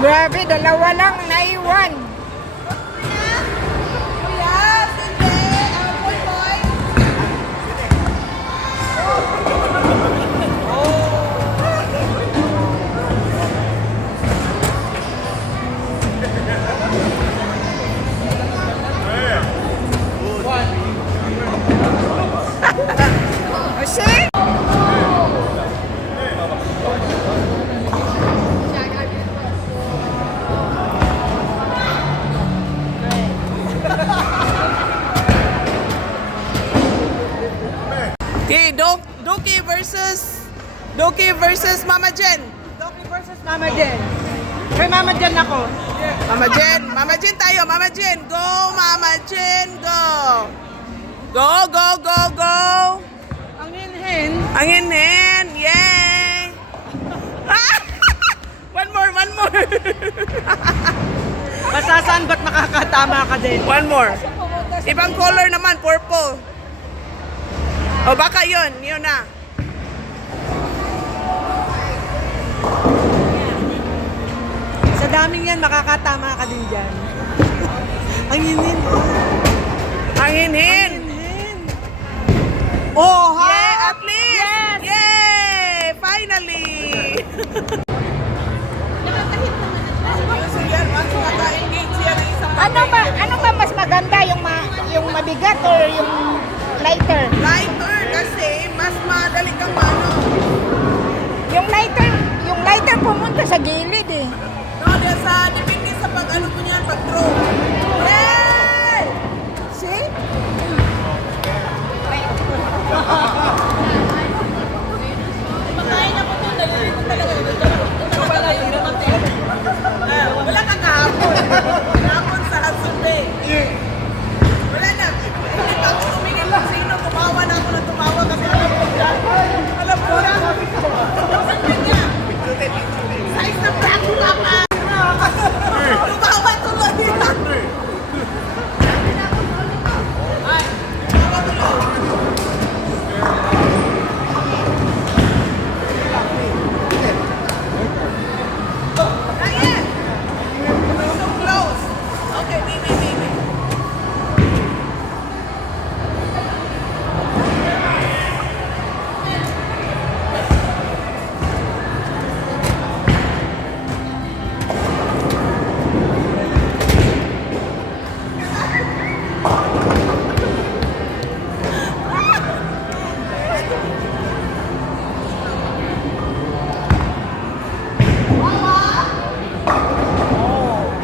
Grabe, dalawa lang naiwan. See? Okay, Doki versus Mama Jen. Doki versus Mama Jen. Kay Mama Jen ako. Mama Jen tayo, Mama Jen. Go, Mama Jen, go. Go, go, go, go. Ang hinhin. Ang inen, yay. One more. Basta saan ba't makakatama ka din? One more. Ibang color naman, purple. O baka yun na. Sa daming yan, makakatama ka din dyan. Ang hinhin. Ang inen. Oh, ha? Yeah, at least. Yes. Yay! Finally. Ano ba mas maganda yung mabigat or yung lighter? Lighter kasi mas madali kang mano. Yung lighter pumunta sa gilid eh. No, depende sa pag-ano mo niyan, pag-throw. Yay! See? Wala kang kahapon. Kahapon sa Sunday. Wala na. Hindi pa ako tumingin kung sino. Tumawa na ako ng tumawa kasi alam ko na. Alam ko na. Sabi niya. Size na black ko pa. Tumawa tuloy. Ayan. So close. Okay, baby.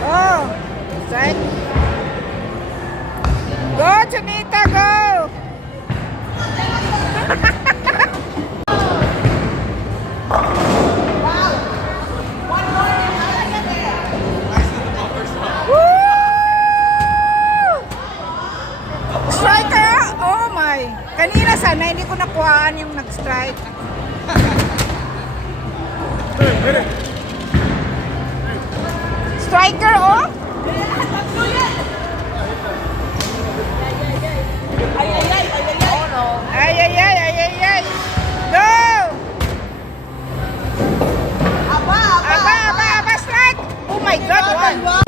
Oh, strike. Go, Junita, go! Woo! Striker! Oh my! Kanina sana hindi ko nakuhaan yung nag-strike. Striker, oh! Ay! Go! Aba, strike! Oh my God, wow!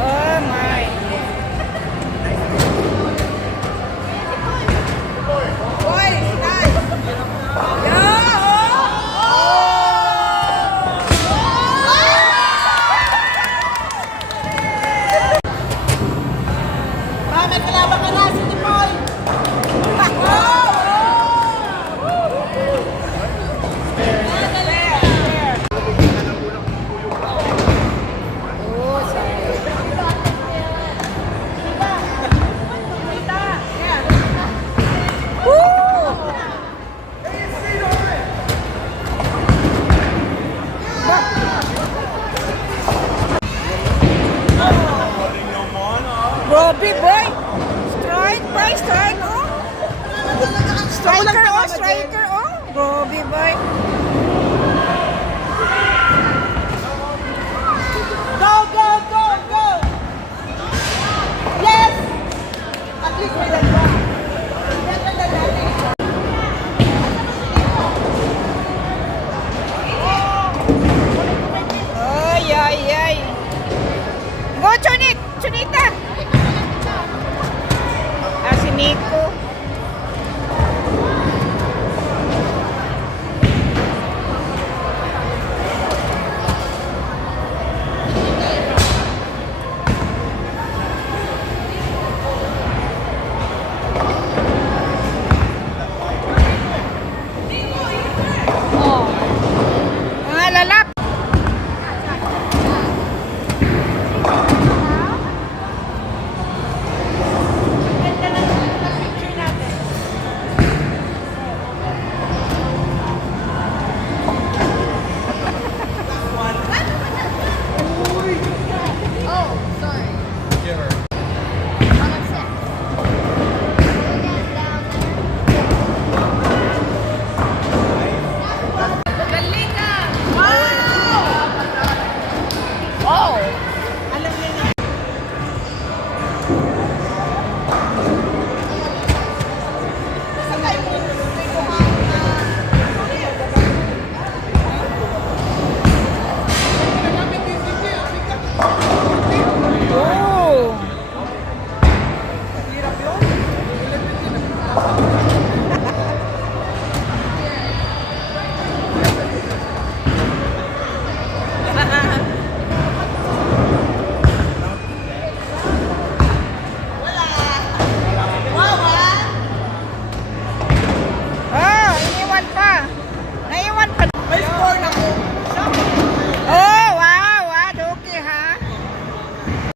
Oh my! Boys, nice. May kalaban ka na, City Boy! Bobby boy! Strike, oh! Striker, oh! Bobby boy! Go! Yes! At least may dalawa. Junita.